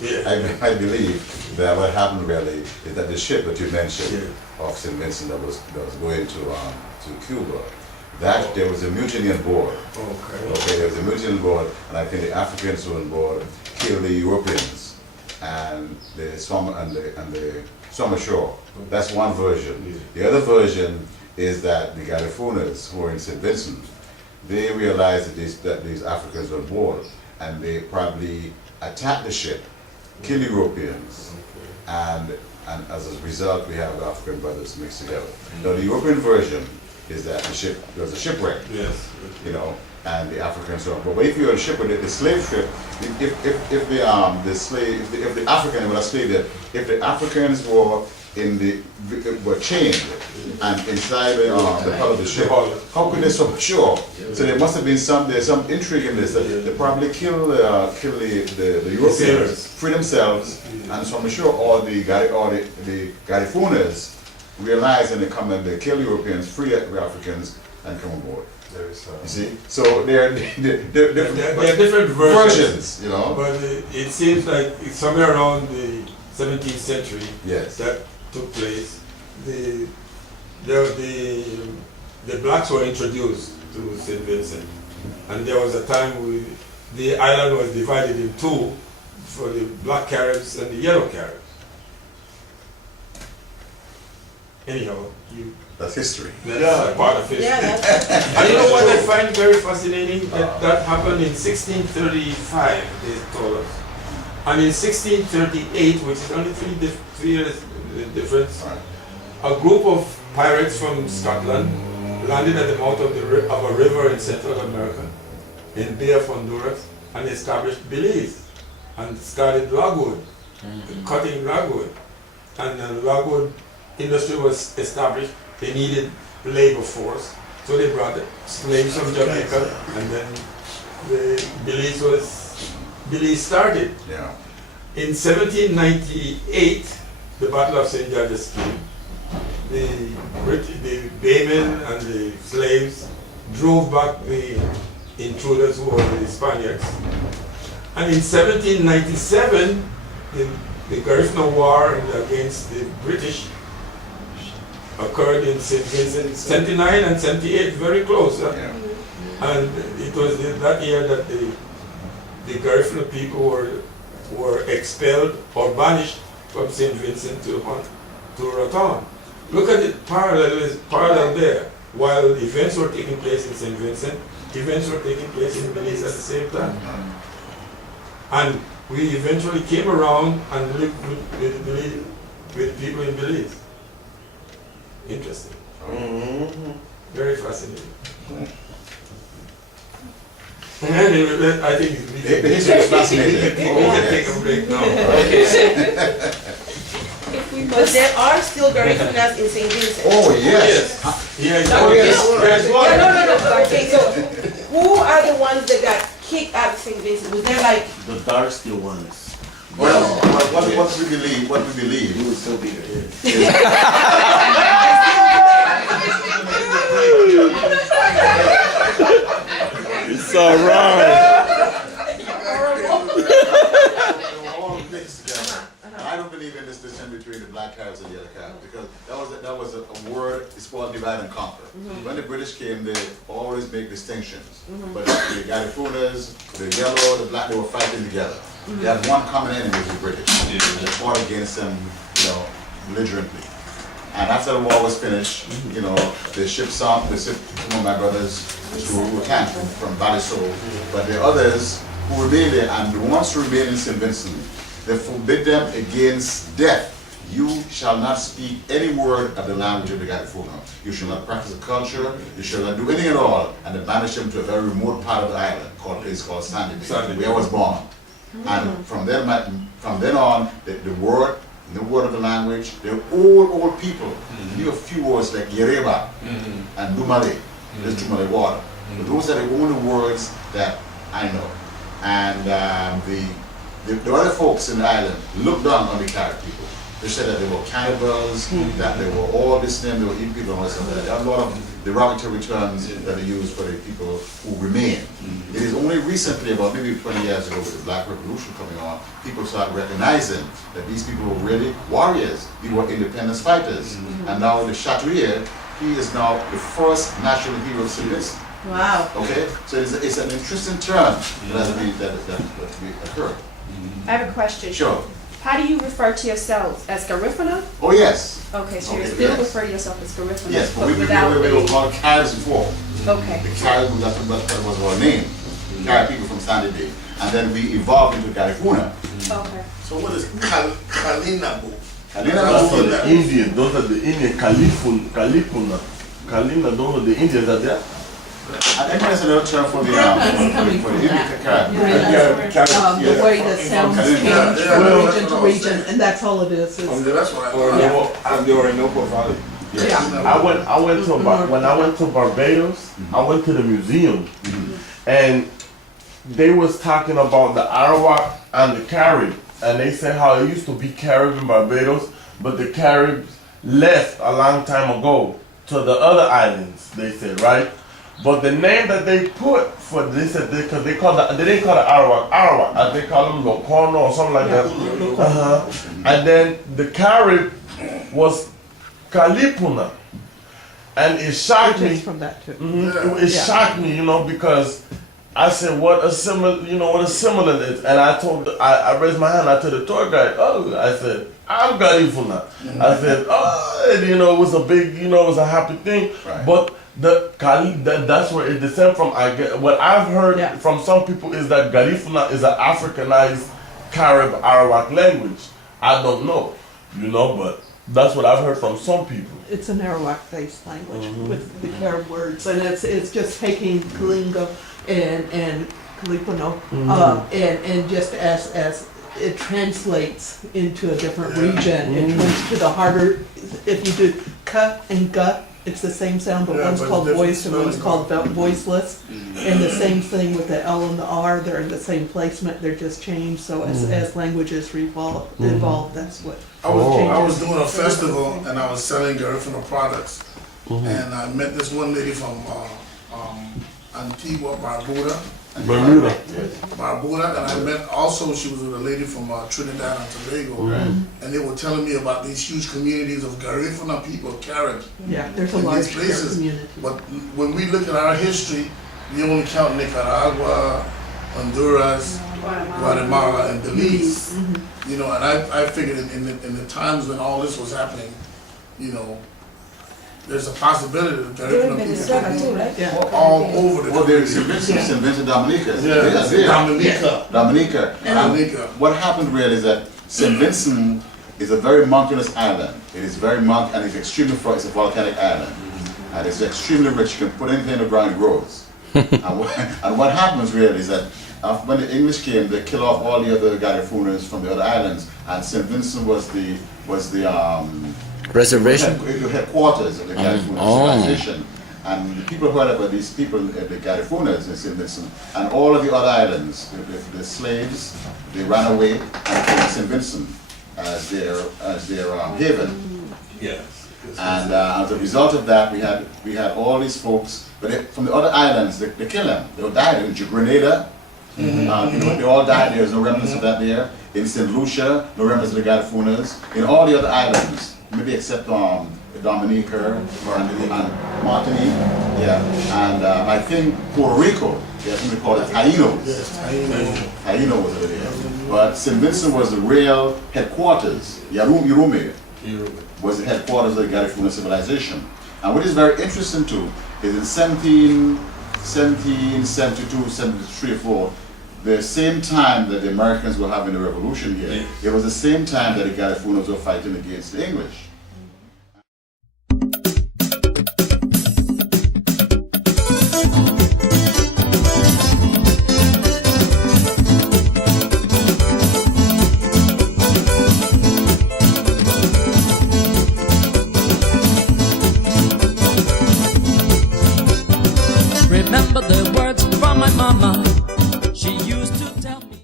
yet. Yeah. I believe that what happened really is that the ship that you mentioned of St. Vincent that was going to Cuba, that there was a mutiny on board. Okay, there was a mutiny on board, and I think the Africans who were on board killed the Europeans and the Summer Shore. That's one version. The other version is that the Garifunas who were in St. Vincent, they realized that these Africans were on board, and they probably attacked the ship, killed Europeans, and as a result we have African brothers mixed together. Now the European version is that there was a shipwreck, you know, and the Africans were on board. But if you're on a ship with the slave ship, if the African were a slave, if the Africans were chained and inside the hull of the ship, how could they swim ashore? So there must have been some intrigue in this. They probably kill the Europeans, free themselves, and swim ashore. Or the Garifunas realize and they come and they kill Europeans, free the Africans, and come aboard. You see, so they're different versions, you know. But it seems like it's somewhere around the 17th century that took place. The blacks were introduced to St. Vincent, and there was a time when the island was divided in two for the black Caribs and the yellow Caribs. Anyhow, that's history. That's a part of history. And you know what I find very fascinating? That happened in 1635, they told us. And in 1638, which is only 3 years difference, a group of pirates from Scotland landed at the mouth of a river in Central America, in Bay of Honduras, and established Belize, and started logwood, cutting logwood. And the logwood industry was established. They needed labor force, so they brought slaves from Jamaica, and then Belize started. In 1798, the Battle of St. George's came. The baymen and the slaves drove back the intruders who were the Spaniards. And in 1797, the Garifuna War against the British occurred in St. Vincent, 79 and 78, very close. And it was that year that the Garifuna people were expelled or banished from St. Vincent to Raton. Look at the parallel there. While the events were taking place in St. Vincent, events were taking place in Belize at the same time. And we eventually came around and lived with people in Belize. Interesting. Very fascinating. Anyway, I think the history is fascinating. We can take a break now. But there are still Garifunas in St. Vincent. Oh yes. There's one. No. Okay, so who are the ones that got kicked out of St. Vincent? Was there like the dark steel ones? Well, what we believe, he would still be there. It's all right. I don't believe in this distinction between the black Caribs and the yellow Caribs, because that was a word. It's called divide and conquer. When the British came, they always make distinctions. But the Garifunas, the yellow, the black, they were fighting together. They had one common enemy, the British. They fought against them, belligerently. And after the war was finished, the ship sunk. They sent some of my brothers who were camped from Balisol, but the others who remained there, and the ones who remained in St. Vincent, they forbid them against death. You shall not speak any word of the language of the Garifuna. You shall not practice the culture. You shall not do anything at all. And they banished them to a very remote part of the island, a place called Sandy Bay, where I was born. And from then on, the word of the language, they're old people. They knew a few words like Yereba and Dumale. There's Dumale water. But those are the only words that I know. And the other folks in the island looked down on the Carib people. They said that they were cannibals, that they were all this name, they were eating people and all that stuff. There are a lot of derogatory terms that they use for the people who remain. It is only recently, about maybe 20 years ago, with the Black Revolution coming on, people started recognizing that these people were really warriors. They were independence fighters. And now the Chatrier, he is now the first national hero of civilization. Wow. Okay, so it's an interesting term that occurred. I have a question. Sure. How do you refer to yourselves? As Garifuna? Oh yes. Okay, so you Okay, still yes. refer to yourself as Garifuna, Yes, but we without were the... called Caribs before. Okay. The Caribs, that was our name. The Carib people from Sandy Bay. And then we evolved into Garifuna. Okay. So what is Kalinabu? That's for the Kalina. Indians. Those are the Indian Kalipuna. Kalina, those are the Indians that there. And then there's another term for the That's coming for from the Indian that. Carib. The way that sounds change from region to region, and that's all it is. That's what I Or thought. from the Orinoco Valley. Yes. I went to when I went to Barbados, I went to the museum, and they was talking about the Arawak and the Carib, and they said how it used to be Carib in Barbados, but the Caribs left a long time ago to the other islands. They said, right? But the name that they put for this, they didn't call the Arawak, they call them Locono or something like that. And then the Carib was Kalipuna, and it shocked Which me. is from that too. It shocked me, because I said, what a similar it is. And I raised my hand, I told the tour guide, I said, I'm Garifuna. I said, and, it was a big, it was a happy thing. Right. But that's where it descends from. What I've heard from some people is that Garifuna is an Africanized Carib Arawak language. I don't know, but that's what I've heard from some people. It's an Arawak-based language with the Carib words, and it's just taking Kalinga and Kalipuno, and just as it translates into a different region. It comes to the harder. If you do ka and ga, it's the same sound, but one's but called different voiced and one's spelling. called voiceless. And the same thing with the L and the R. They're in the same placement. They're just changed. So as languages evolve, that's what. I was doing a festival and I was selling Garifuna products. And I met this one lady from Antigua, Barbuda, Bermuda. and I met also, she was with a lady from Trinidad and Tobago. And they were telling me about these huge communities of Garifuna people, Caribs. Yeah, there's a in large these places. community. But when we look at our history, we only count Nicaragua, Honduras, Guatemala, and Belize. And I figured in the times when all this was happening, there's a possibility that Garifuna people could be all over the Well, there's country. St. Vincent Dominica. Dominica. Dominica. Dominica. What happened really is that St. Vincent is a very mountainous island. It is very and it's extremely it's a volcanic island. And it's extremely rich. You can put anything in the ground, it grows. and what happens really is that when the English came, they killed off all the other Garifunas from the other islands, and St. Vincent was the Reservation? the headquarters of the Garifuna civilization. And the people heard about these people, the Garifunas in St. Vincent, and all of the other islands, the slaves, they ran away and came to St. Vincent as their haven. Yes. And as a result of that, we had all these folks, but from the other islands, they killed them. They all died. In Grenada, they all died. There's no remnants of that there. In St. Lucia, no remnants of the Garifunas. In all the other islands, maybe except Dominica and Martinique, and I think Puerto Rico, I think they call it Taínos. Yes, Taíno was over there. But St. Vincent was the real headquarters. Yarume was the headquarters of the Garifuna civilization. And what is very interesting too is in 1772, 73, 4, the same time that the Americans were having the revolution here, it was the same time that the Garifunas were fighting against the English.